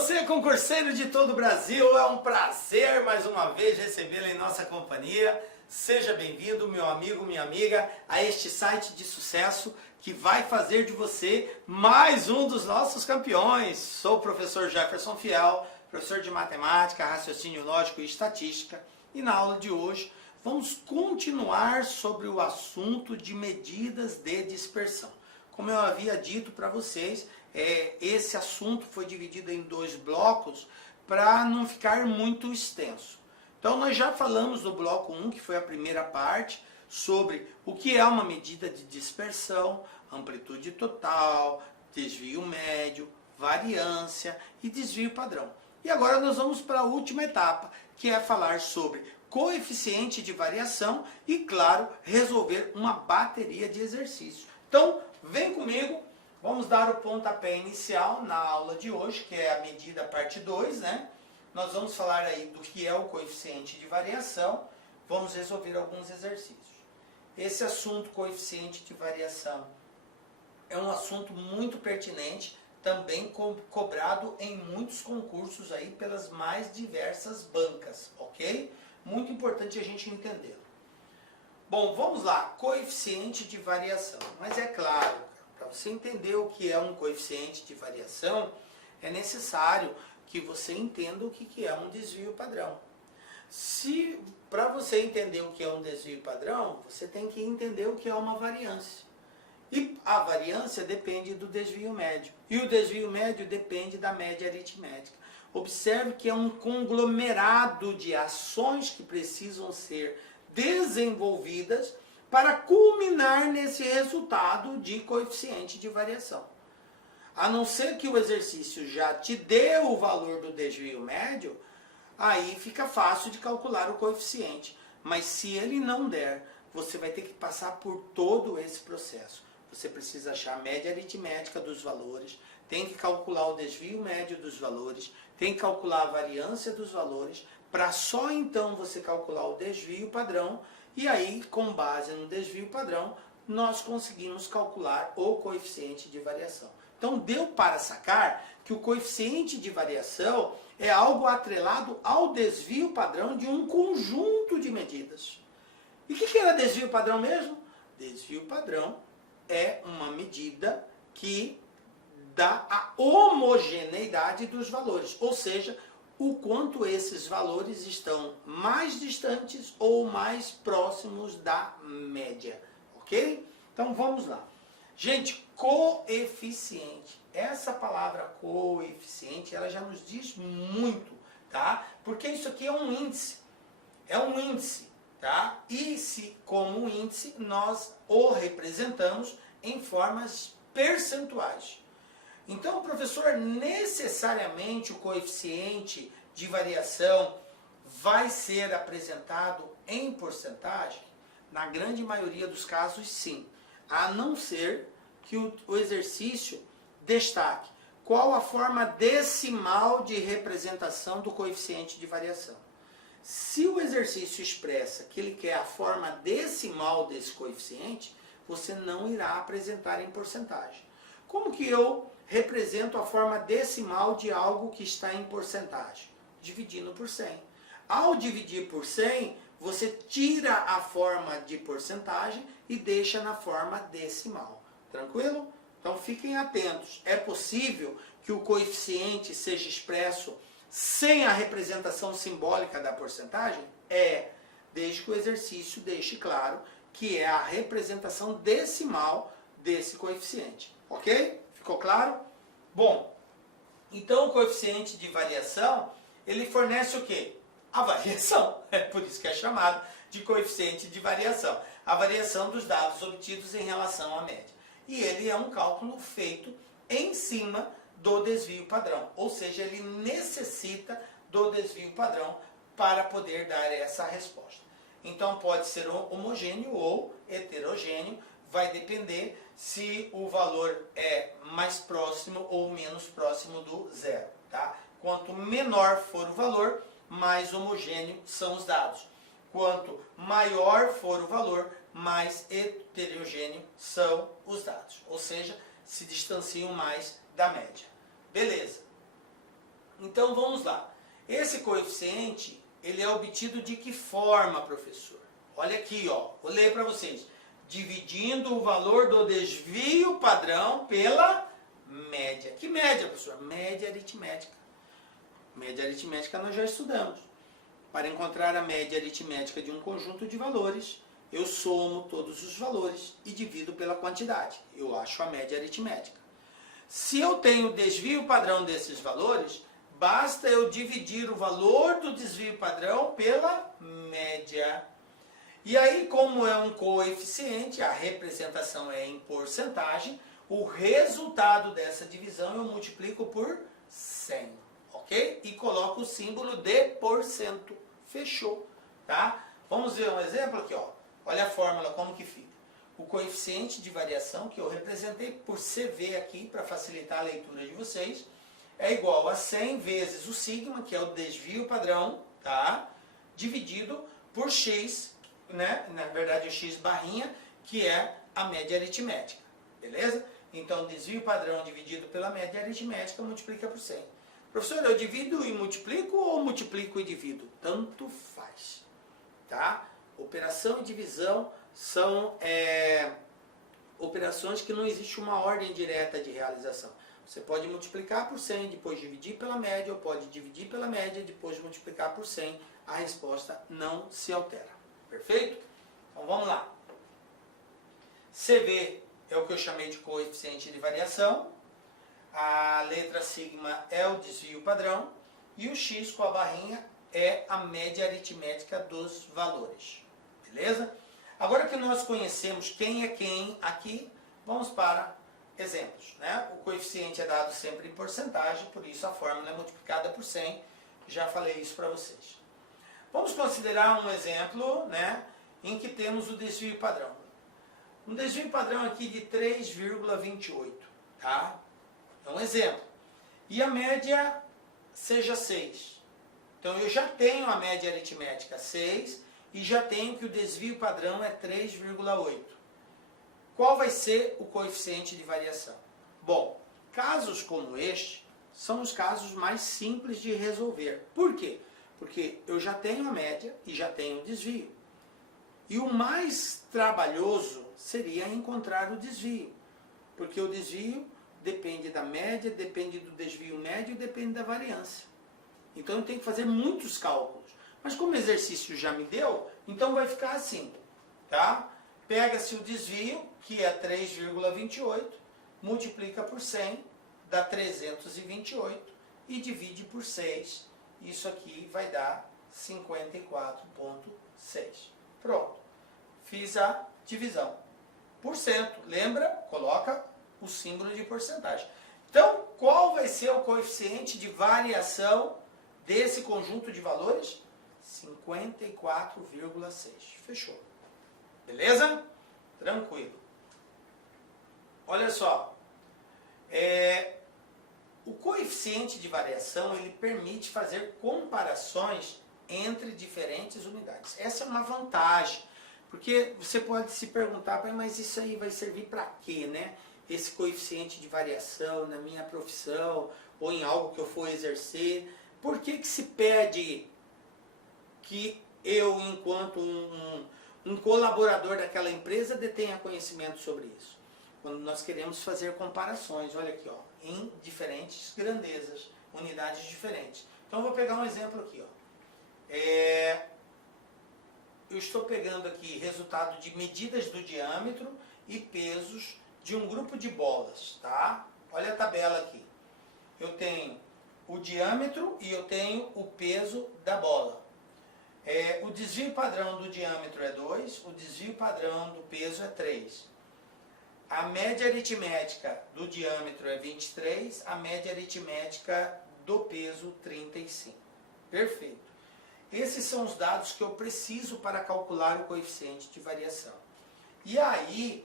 você, concurseiro de todo o Brasil, é um prazer mais uma vez recebê-lo em nossa companhia. Seja bem-vindo, meu amigo, minha amiga, a este site de sucesso que vai fazer de você mais um dos nossos campeões. Sou o professor Jefferson Fiel, professor de matemática, raciocínio lógico e estatística, e na aula de hoje vamos continuar sobre o assunto de medidas de dispersão. Como eu havia dito para vocês, esse assunto foi dividido em dois blocos para não ficar muito extenso. Então nós já falamos no bloco 1, que foi a primeira parte, sobre o que é uma medida de dispersão, amplitude total, desvio médio, variância e desvio padrão. E agora nós vamos para a última etapa, que é falar sobre coeficiente de variação e, claro, resolver uma bateria de exercícios. Então, vem comigo, vamos dar o pontapé inicial na aula de hoje, que é a medida parte 2, né? Nós vamos falar aí do que é o coeficiente de variação, vamos resolver alguns exercícios. Esse assunto, coeficiente de variação, é um assunto muito pertinente, também cobrado em muitos concursos aí pelas mais diversas bancas, ok? Muito importante a gente entendê-lo. Bom, vamos lá, coeficiente de variação. Mas é claro, para você entender o que é um coeficiente de variação, é necessário que você entenda o que é um desvio padrão. Para você entender o que é um desvio padrão, você tem que entender o que é uma variância. E a variância depende do desvio médio. E o desvio médio depende da média aritmética. Observe que é um conglomerado de ações que precisam ser desenvolvidas para culminar nesse resultado de coeficiente de variação. A não ser que o exercício já te dê o valor do desvio médio, aí fica fácil de calcular o coeficiente. Mas se ele não der, você vai ter que passar por todo esse processo. Você precisa achar a média aritmética dos valores, tem que calcular o desvio médio dos valores, tem que calcular a variância dos valores, para só então você calcular o desvio padrão, e aí, com base no desvio padrão, nós conseguimos calcular o coeficiente de variação. Então, deu para sacar que o coeficiente de variação é algo atrelado ao desvio padrão de um conjunto de medidas. E o que era desvio padrão mesmo? Desvio padrão é uma medida que dá a homogeneidade dos valores, ou seja, o quanto esses valores estão mais distantes ou mais próximos da média, ok? Então vamos lá. Gente, coeficiente. Essa palavra coeficiente, ela já nos diz muito, tá? Porque isso aqui é um índice. É um índice, tá? E se, como um índice, nós o representamos em formas percentuais. Então, professor, necessariamente o coeficiente de variação vai ser apresentado em porcentagem? Na grande maioria dos casos, sim. A não ser que o exercício destaque qual a forma decimal de representação do coeficiente de variação. Se o exercício expressa que ele quer a forma decimal desse coeficiente, você não irá apresentar em porcentagem. Como que eu represento a forma decimal de algo que está em porcentagem? Dividindo por 100. Ao dividir por 100, você tira a forma de porcentagem e deixa na forma decimal. Tranquilo? Então fiquem atentos. É possível que o coeficiente seja expresso sem a representação simbólica da porcentagem? É, desde que o exercício deixe claro que é a representação decimal desse coeficiente. Ok? Ficou claro? Bom, então o coeficiente de variação, ele fornece o quê? A variação. É por isso que é chamado de coeficiente de variação. A variação dos dados obtidos em relação à média. E ele é um cálculo feito em cima do desvio padrão. Ou seja, ele necessita do desvio padrão para poder dar essa resposta. Então pode ser homogêneo ou heterogêneo, vai depender se o valor é mais próximo ou menos próximo do zero. Tá? Quanto menor for o valor, mais homogêneo são os dados. Quanto maior for o valor, mais heterogêneo são os dados. Ou seja, se distanciam mais da média. Beleza. Então vamos lá. Esse coeficiente, ele é obtido de que forma, professor? Olha aqui, ó. Vou ler para vocês. Dividindo o valor do desvio padrão pela média. Que média, professor? Média aritmética. Média aritmética nós já estudamos. Para encontrar a média aritmética de um conjunto de valores, eu somo todos os valores e divido pela quantidade. Eu acho a média aritmética. Se eu tenho o desvio padrão desses valores, basta eu dividir o valor do desvio padrão pela média. E aí, como é um coeficiente, a representação é em porcentagem, o resultado dessa divisão eu multiplico por 100, ok? E coloco o símbolo de porcento. Fechou, tá? Vamos ver um exemplo aqui, ó. Olha a fórmula como que fica. O coeficiente de variação, que eu representei por CV aqui, para facilitar a leitura de vocês, é igual a 100 vezes o sigma, que é o desvio padrão, tá? Dividido por x, né? Na verdade o x barrinha, que é a média aritmética, beleza? Então desvio padrão dividido pela média aritmética multiplica por 100. Professor, eu divido e multiplico ou multiplico e divido? Tanto faz, tá? Operação e divisão são operações que não existe uma ordem direta de realização. Você pode multiplicar por 100, depois dividir pela média, ou pode dividir pela média, depois multiplicar por 100. A resposta não se altera. Perfeito? Então vamos lá. CV é o que eu chamei de coeficiente de variação. A letra sigma é o desvio padrão. E o x com a barrinha é a média aritmética dos valores. Beleza? Agora que nós conhecemos quem é quem aqui, vamos para exemplos, né? O coeficiente é dado sempre em porcentagem, por isso a fórmula é multiplicada por 100. Já falei isso para vocês. Vamos considerar um exemplo, né, em que temos o desvio padrão. Um desvio padrão aqui de 3,28, tá? É um exemplo. E a média seja 6. Então eu já tenho a média aritmética 6 e já tenho que o desvio padrão é 3,8. Qual vai ser o coeficiente de variação? Bom, casos como este são os casos mais simples de resolver. Por quê? Porque eu já tenho a média e já tenho o desvio. E o mais trabalhoso seria encontrar o desvio. Porque o desvio depende da média, depende do desvio médio, depende da variância. Então eu tenho que fazer muitos cálculos. Mas como o exercício já me deu, então vai ficar assim, tá? Pega-se o desvio, que é 3,28, multiplica por 100, dá 328, e divide por 6. Isso aqui vai dar 54,6. Pronto. Fiz a divisão. Por cento. Lembra? Coloca o símbolo de porcentagem. Então, qual vai ser o coeficiente de variação desse conjunto de valores? 54,6. Fechou. Beleza? Tranquilo. Olha só. O coeficiente de variação, ele permite fazer comparações entre diferentes unidades. Essa é uma vantagem. Porque você pode se perguntar, mas isso aí vai servir para quê, né? Esse coeficiente de variação na minha profissão ou em algo que eu for exercer. Por que se pede que eu, enquanto um colaborador daquela empresa, detenha conhecimento sobre isso? Quando nós queremos fazer comparações, olha aqui, ó, em diferentes grandezas, unidades diferentes. Então eu vou pegar um exemplo aqui, ó. Eu estou pegando aqui resultado de medidas do diâmetro e pesos de um grupo de bolas, tá? Olha a tabela aqui. Eu tenho o diâmetro e eu tenho o peso da bola. O desvio padrão do diâmetro é 2, o desvio padrão do peso é 3. A média aritmética do diâmetro é 23, a média aritmética do peso 35. Perfeito. Esses são os dados que eu preciso para calcular o coeficiente de variação. E aí,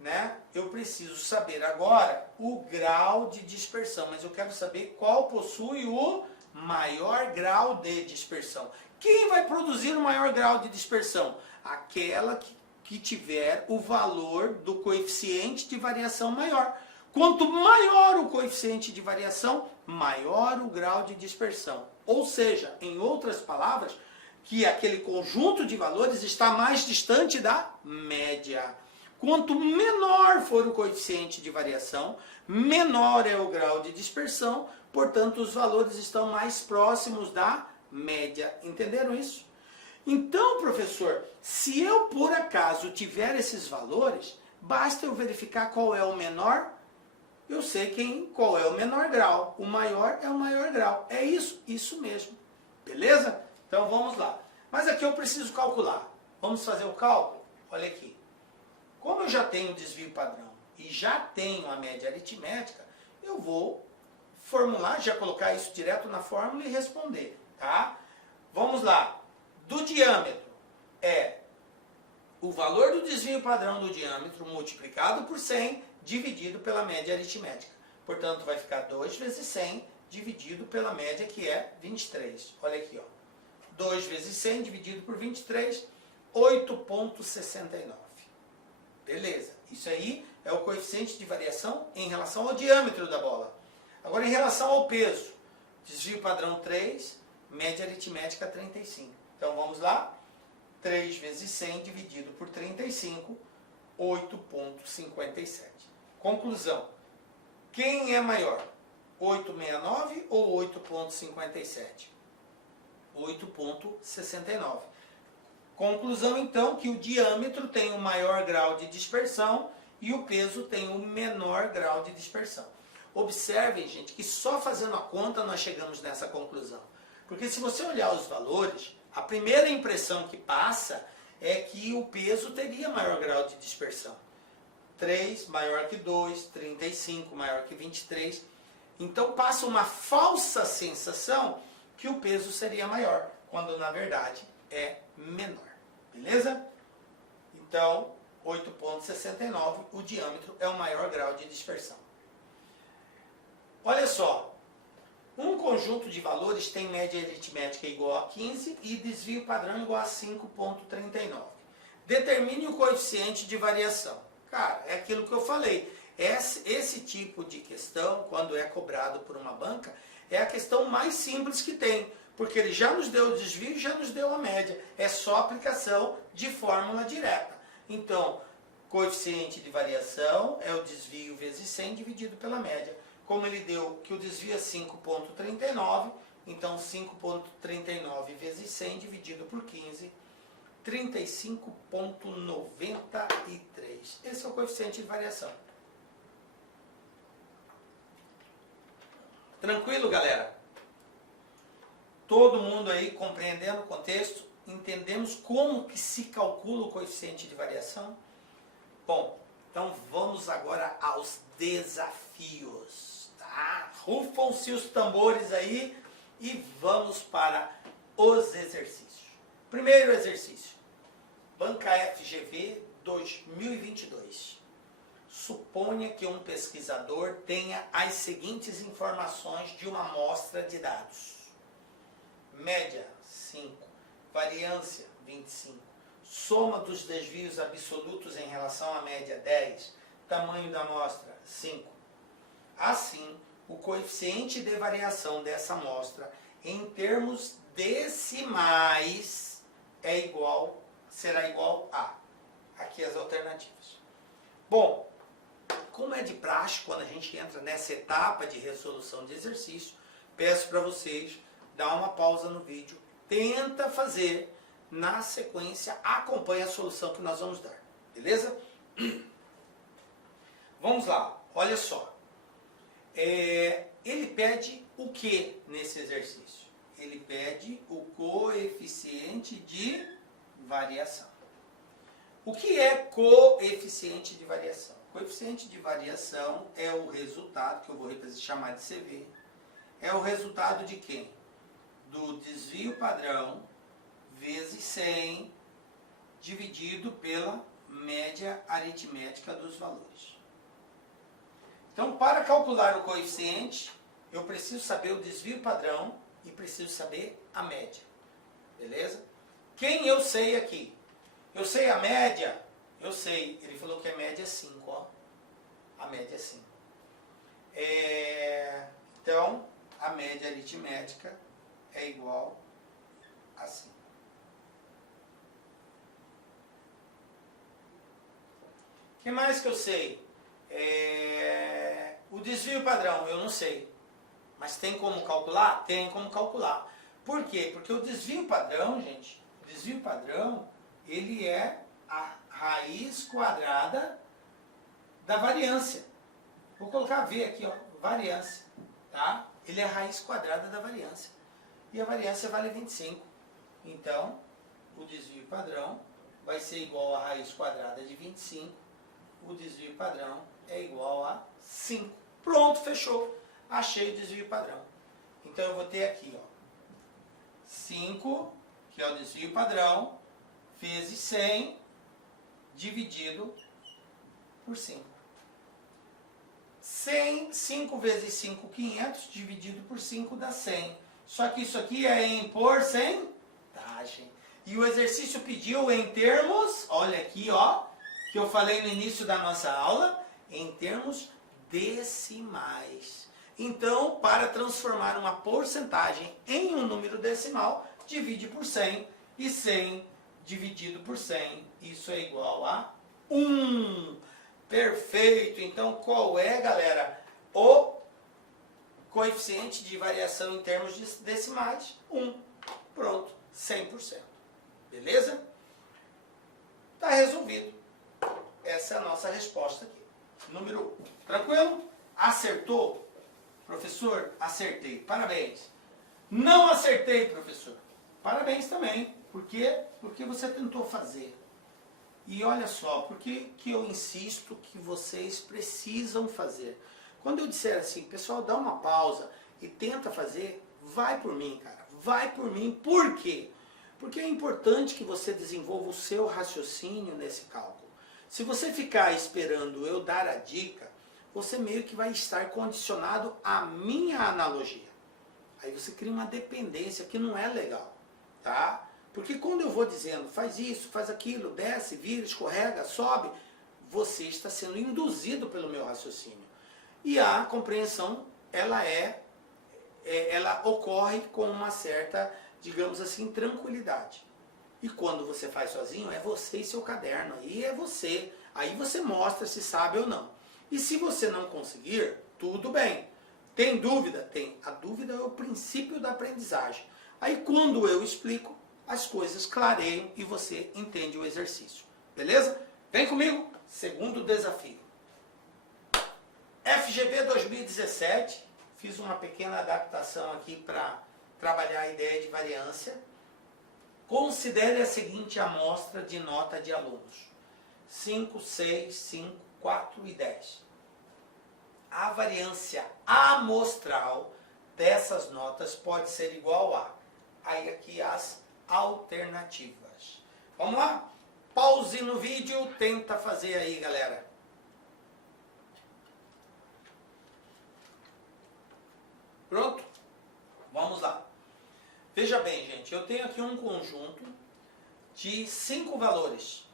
né, eu preciso saber agora o grau de dispersão, mas eu quero saber qual possui o maior grau de dispersão. Quem vai produzir o maior grau de dispersão? Aquela que tiver o valor do coeficiente de variação maior. Quanto maior o coeficiente de variação, maior o grau de dispersão. Ou seja, em outras palavras, que aquele conjunto de valores está mais distante da média. Quanto menor for o coeficiente de variação, menor é o grau de dispersão, portanto os valores estão mais próximos da média. Entenderam isso? Então, professor, se eu por acaso tiver esses valores, basta eu verificar qual é o menor, eu sei qual é o menor grau. O maior é o maior grau. É isso mesmo. Beleza? Então vamos lá. Mas aqui eu preciso calcular. Vamos fazer o cálculo? Olha aqui. Como eu já tenho desvio padrão e já tenho a média aritmética, eu vou formular, já colocar isso direto na fórmula e responder. Tá? Vamos lá. Do diâmetro é o valor do desvio padrão do diâmetro multiplicado por 100 dividido pela média aritmética. Portanto, vai ficar 2 vezes 100 dividido pela média, que é 23. Olha aqui, ó. 2 vezes 100 dividido por 23, 8,69. Beleza. Isso aí é o coeficiente de variação em relação ao diâmetro da bola. Agora, em relação ao peso, desvio padrão 3, média aritmética 35. Então, vamos lá. 3 vezes 100 dividido por 35, 8,57. Conclusão. Quem é maior? 8,69 ou 8,57? 8,69. Conclusão, então, que o diâmetro tem o maior grau de dispersão e o peso tem o menor grau de dispersão. Observem, gente, que só fazendo a conta nós chegamos nessa conclusão. Porque se você olhar os valores, a primeira impressão que passa é que o peso teria maior grau de dispersão. 3 maior que 2, 35 maior que 23. Então passa uma falsa sensação que o peso seria maior, quando na verdade é menor. Beleza? Então, 8,69, o diâmetro é o maior grau de dispersão. Olha só, um conjunto de valores tem média aritmética igual a 15 e desvio padrão igual a 5,39. Determine o coeficiente de variação. Cara, é aquilo que eu falei. Esse tipo de questão, quando é cobrado por uma banca, é a questão mais simples que tem. Porque ele já nos deu o desvio e já nos deu a média. É só aplicação de fórmula direta. Então, coeficiente de variação é o desvio vezes 100 dividido pela média. Como ele deu que o desvio é 5,39, então 5,39 vezes 100 dividido por 15, 35,93. Esse é o coeficiente de variação. Tranquilo, galera? Todo mundo aí compreendendo o contexto? Entendemos como que se calcula o coeficiente de variação? Bom, então vamos agora aos desafios. Tá? Rufam-se os tambores aí e vamos para os exercícios. Primeiro exercício. Banca FGV 2022. Suponha que um pesquisador tenha as seguintes informações de uma amostra de dados. Média, 5. Variância, 25. Soma dos desvios absolutos em relação à média, 10. Tamanho da amostra, 5. Assim, o coeficiente de variação dessa amostra em termos decimais será igual a. Aqui as alternativas. Bom, como é de praxe, quando a gente entra nessa etapa de resolução de exercício, peço para vocês dar uma pausa no vídeo, tenta fazer na sequência, acompanhe a solução que nós vamos dar, beleza? Vamos lá, olha só. Ele pede o que nesse exercício? Ele pede o coeficiente de variação. O que é coeficiente de variação? Coeficiente de variação é o resultado, que eu vou chamar de CV, é o resultado de quem? Do desvio padrão vezes 100 dividido pela média aritmética dos valores. Então, para calcular o coeficiente, eu preciso saber o desvio padrão e preciso saber a média. Beleza? Quem eu sei aqui? Eu sei a média? Eu sei. Ele falou que a média é 5, ó. A média é 5. Então, a média aritmética é igual a 5. O que mais que eu sei? O desvio padrão, eu não sei. Mas tem como calcular? Tem como calcular. Por quê? Porque o desvio padrão, gente, o desvio padrão, ele é a raiz quadrada da variância. Vou colocar V aqui, ó, variância, tá? Ele é a raiz quadrada da variância. E a variância vale 25. Então, o desvio padrão vai ser igual a raiz quadrada de 25. O desvio padrão é igual a 5. Pronto, fechou. Achei o desvio padrão. Então, eu vou ter aqui, ó, 5, que é o desvio padrão, vezes 100, dividido por 5. 5 vezes 5, 500, dividido por 5 dá 100. Só que isso aqui é em porcentagem. E o exercício pediu em termos, olha aqui, ó, que eu falei no início da nossa aula, em termos decimais. Então, para transformar uma porcentagem em um número decimal, divide por 100. E 100 dividido por 100, isso é igual a 1. Perfeito. Então, qual é, galera, o coeficiente de variação em termos decimais? 1. Pronto, 100%. Beleza? Está resolvido. Essa é a nossa resposta aqui. Número 1. Tranquilo? Acertou? Professor, acertei. Parabéns. Não acertei, professor. Parabéns também. Por quê? Porque você tentou fazer. E olha só, por que eu insisto que vocês precisam fazer? Quando eu disser assim, pessoal, dá uma pausa e tenta fazer, vai por mim, cara. Vai por mim. Por quê? Porque é importante que você desenvolva o seu raciocínio nesse cálculo. Se você ficar esperando eu dar a dica, você meio que vai estar condicionado à minha analogia. Aí você cria uma dependência que não é legal, tá? Porque quando eu vou dizendo, faz isso, faz aquilo, desce, vira, escorrega, sobe, você está sendo induzido pelo meu raciocínio. E a compreensão, ela ocorre com uma certa, digamos assim, tranquilidade. E quando você faz sozinho, é você e seu caderno, aí é você. Aí você mostra se sabe ou não. E se você não conseguir, tudo bem. Tem dúvida? Tem. A dúvida é o princípio da aprendizagem. Aí quando eu explico, as coisas clareiam e você entende o exercício. Beleza? Vem comigo. Segundo desafio. FGV 2017. Fiz uma pequena adaptação aqui para trabalhar a ideia de variância. Considere a seguinte amostra de nota de alunos. 5, 6, 5, 4 e 10. A variância amostral dessas notas pode ser igual a... Aí aqui as alternativas. Vamos lá? Pause no vídeo, tenta fazer aí, galera. Pronto? Vamos lá. Veja bem, gente, eu tenho aqui um conjunto de 5 valores.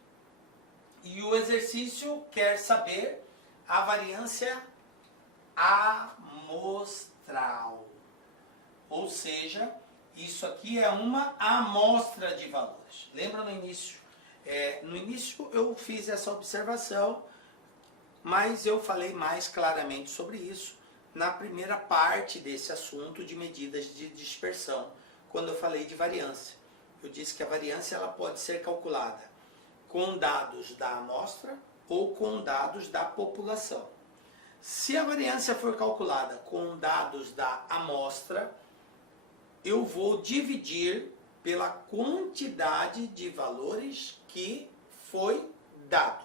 E o exercício quer saber a variância amostral. Ou seja, isso aqui é uma amostra de valores. Lembra no início? No início eu fiz essa observação, mas eu falei mais claramente sobre isso na primeira parte desse assunto de medidas de dispersão, quando eu falei de variância. Eu disse que a variância ela pode ser calculada com dados da amostra ou com dados da população. Se a variância for calculada com dados da amostra, eu vou dividir pela quantidade de valores que foi dado.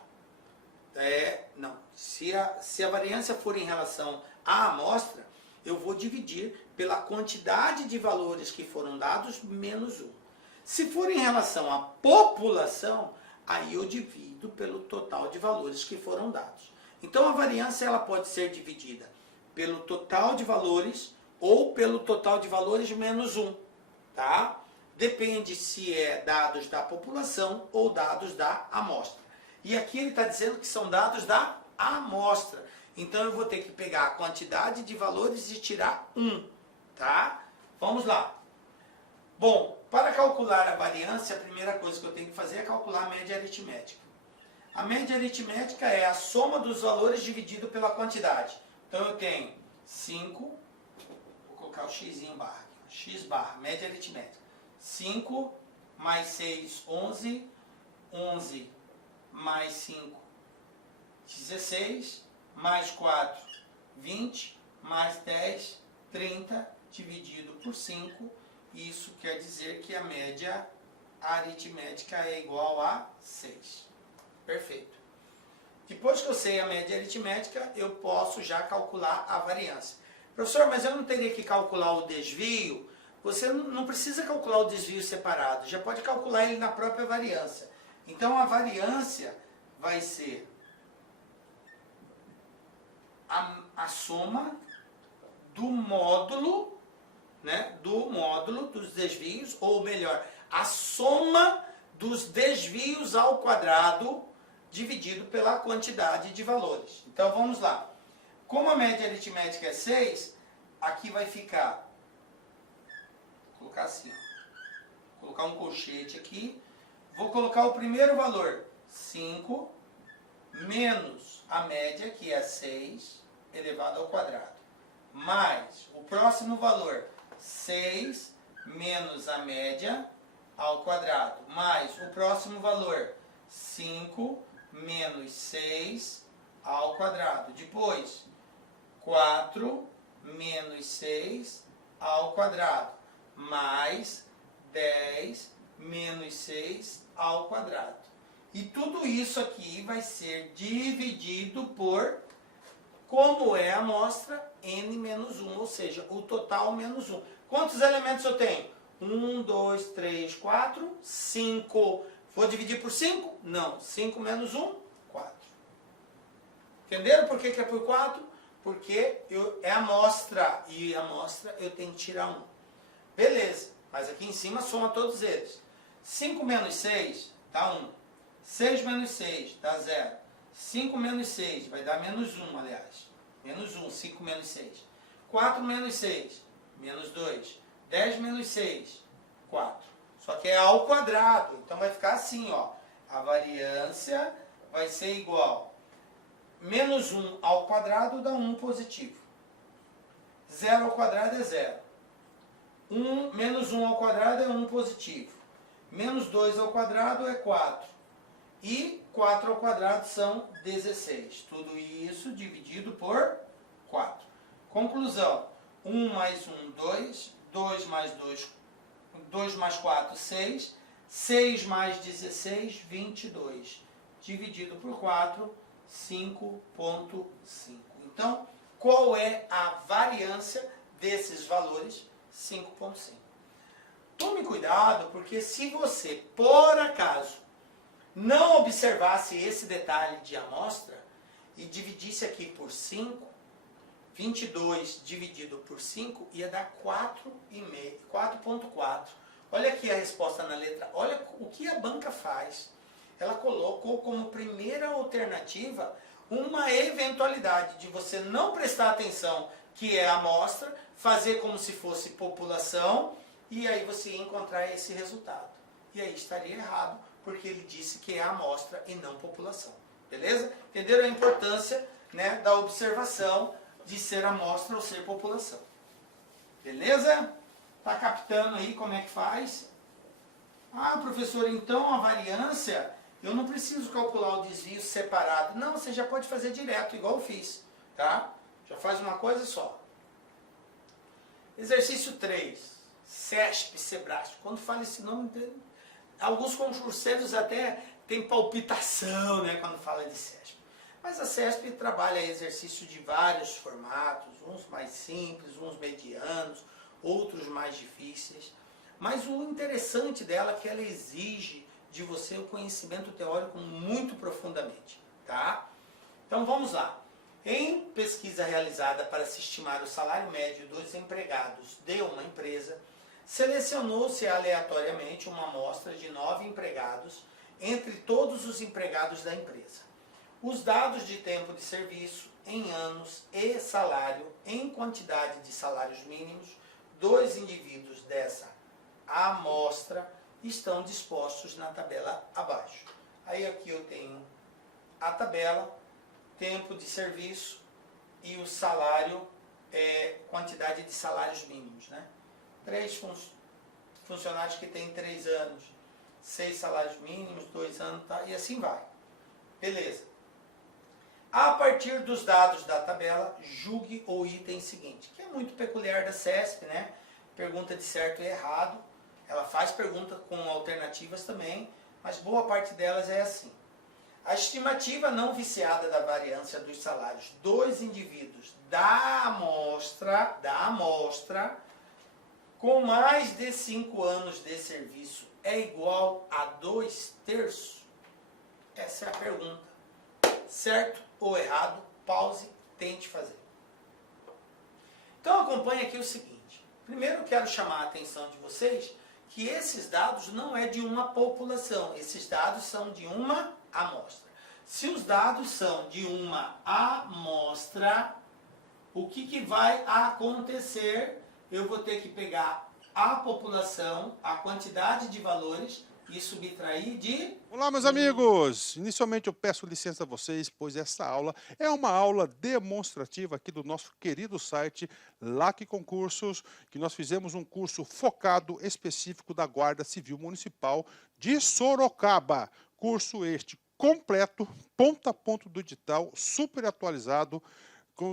Se a variância for em relação à amostra, eu vou dividir pela quantidade de valores que foram dados menos 1. Se for em relação à população, aí eu divido pelo total de valores que foram dados. Então a variância ela pode ser dividida pelo total de valores ou pelo total de valores menos 1, tá? Depende se é dados da população ou dados da amostra. E aqui ele está dizendo que são dados da amostra. Então eu vou ter que pegar a quantidade de valores e tirar 1. tá? Vamos lá. Bom, para calcular a variância, a primeira coisa que eu tenho que fazer é calcular a média aritmética. A média aritmética é a soma dos valores dividido pela quantidade. Então eu tenho 5, vou colocar o x barra aqui, x barra, média aritmética. 5 mais 6, 11, 11 mais 5, 16, mais 4, 20, mais 10, 30, dividido por 5. Isso quer dizer que a média aritmética é igual a 6. Perfeito. Depois que eu sei a média aritmética, eu posso já calcular a variância. Professor, mas eu não teria que calcular o desvio? Você não precisa calcular o desvio separado, já pode calcular ele na própria variância. Então a variância vai ser a soma do módulo, né, do módulo dos desvios, ou melhor, a soma dos desvios ao quadrado dividido pela quantidade de valores. Então vamos lá. Como a média aritmética é 6, aqui vai ficar, vou colocar assim, ó, vou colocar um colchete aqui, vou colocar o primeiro valor, 5, menos a média, que é 6, elevado ao quadrado, mais o próximo valor, 6 menos a média ao quadrado, mais o próximo valor, 5 menos 6 ao quadrado. Depois, 4 menos 6 ao quadrado, mais 10 menos 6 ao quadrado. E tudo isso aqui vai ser dividido por, como é a amostra, n menos 1, ou seja, o total menos 1. Quantos elementos eu tenho? 1, 2, 3, 4, 5. Vou dividir por 5? Não. 5 menos 1, 4. Entenderam por que é por 4? Porque é amostra, e amostra eu tenho que tirar 1. Beleza, mas aqui em cima soma todos eles. 5 menos 6 dá 1. 6 menos 6 dá 0. 5 menos 6 vai dar menos 1, aliás. Menos 1, 5 menos 6. 4 menos 6, menos 2. 10 menos 6, 4. Só que é ao quadrado, então vai ficar assim, ó. A variância vai ser igual. Menos 1 ao quadrado dá 1 positivo. 0 ao quadrado é 0. Menos 1 ao quadrado é 1 positivo. Menos 2 ao quadrado é 4. E 4 ao quadrado são 16. Tudo isso dividido por 4. Conclusão. 1 mais 1, 2. 2 mais 2, 2 mais 4, 6. 6 mais 16, 22. Dividido por 4, 5,5. Então, qual é a variância desses valores? 5,5. Tome cuidado, porque se você, por acaso, não observasse esse detalhe de amostra e dividisse aqui por 5, 22 dividido por 5 ia dar 4,4. Olha aqui a resposta na letra. Olha o que a banca faz. Ela colocou como primeira alternativa uma eventualidade de você não prestar atenção, que é a amostra, fazer como se fosse população, e aí você ia encontrar esse resultado. E aí estaria errado, porque ele disse que é a amostra e não população. Beleza? Entenderam a importância, né, da observação de ser amostra ou ser população. Beleza? Tá captando aí como é que faz? Ah, professor, então a variância, eu não preciso calcular o desvio separado. Não, você já pode fazer direto, igual eu fiz. Tá? Já faz uma coisa só. Exercício 3. CESP, Sebrasp. Quando fala esse nome, alguns concurseiros até têm palpitação, né, quando fala de CESP. Mas a CESP trabalha exercício de vários formatos, uns mais simples, uns medianos, outros mais difíceis. Mas o interessante dela é que ela exige de você o conhecimento teórico muito profundamente. Tá? Então vamos lá. Em pesquisa realizada para se estimar o salário médio dos empregados de uma empresa, selecionou-se aleatoriamente uma amostra de 9 empregados entre todos os empregados da empresa. Os dados de tempo de serviço em anos e salário em quantidade de salários mínimos 2 indivíduos dessa amostra estão dispostos na tabela abaixo. Aí aqui eu tenho a tabela, tempo de serviço e o salário, quantidade de salários mínimos, né? 3 funcionários que têm 3 anos, 6 salários mínimos, 2 anos, tá? E assim vai. Beleza. A partir dos dados da tabela, julgue o item seguinte, que é muito peculiar da CESP, né? Pergunta de certo e errado. Ela faz pergunta com alternativas também, mas boa parte delas é assim. A estimativa não viciada da variância dos salários dos indivíduos da amostra com mais de 5 anos de serviço é igual a 2/3? Essa é a pergunta. Certo ou errado? Pause, tente fazer. Então acompanhe aqui o seguinte. Primeiro eu quero chamar a atenção de vocês que esses dados não é de uma população, esses dados são de uma amostra. Se os dados são de uma amostra, o que vai acontecer? Eu vou ter que pegar a população, a quantidade de valores e subtrair de... Olá, meus amigos! Inicialmente eu peço licença a vocês, pois essa aula é uma aula demonstrativa aqui do nosso querido site LAC Concursos, que nós fizemos um curso focado específico da Guarda Civil Municipal de Sorocaba. Curso este completo, ponto a ponto do edital, super atualizado.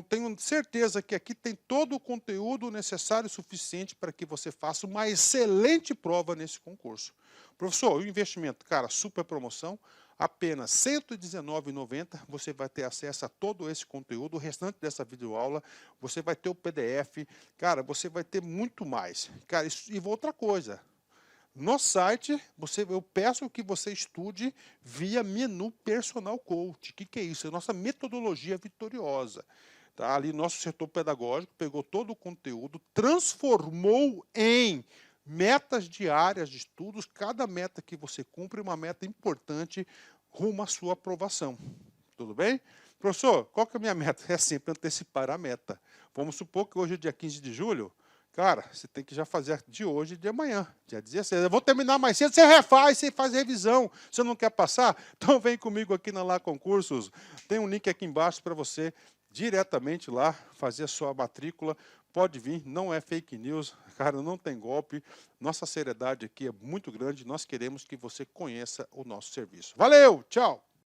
Tenho certeza que aqui tem todo o conteúdo necessário e suficiente para que você faça uma excelente prova nesse concurso. Professor, o investimento, cara, super promoção, apenas R$ 119,90, você vai ter acesso a todo esse conteúdo, o restante dessa videoaula, você vai ter o PDF, cara, você vai ter muito mais. Cara, e outra coisa, no site, eu peço que você estude via menu Personal Coach. O que é isso? É a nossa metodologia vitoriosa. Tá? Ali, nosso setor pedagógico pegou todo o conteúdo, transformou em metas diárias de estudos. Cada meta que você cumpre é uma meta importante rumo à sua aprovação. Tudo bem? Professor, qual que é a minha meta? É sempre antecipar a meta. Vamos supor que hoje é dia 15 de julho. Cara, você tem que já fazer de hoje e de amanhã, dia 16. Eu vou terminar mais cedo, você refaz, você faz revisão. Você não quer passar? Então vem comigo aqui na LAC Concursos. Tem um link aqui embaixo para você diretamente lá fazer a sua matrícula. Pode vir, não é fake news, cara, não tem golpe. Nossa seriedade aqui é muito grande, nós queremos que você conheça o nosso serviço. Valeu, tchau!